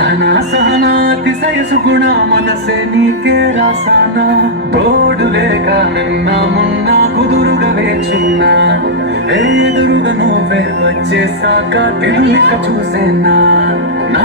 సహనా సహనా అతిశయసు గుణ మనసే నీకే రాసానా తోడు లేక నిన్న మొన్న కుదురుగా వేచున్నా ఎదురుగా నువ్వే వచ్చేసాక తిరులిక చూసేనా నా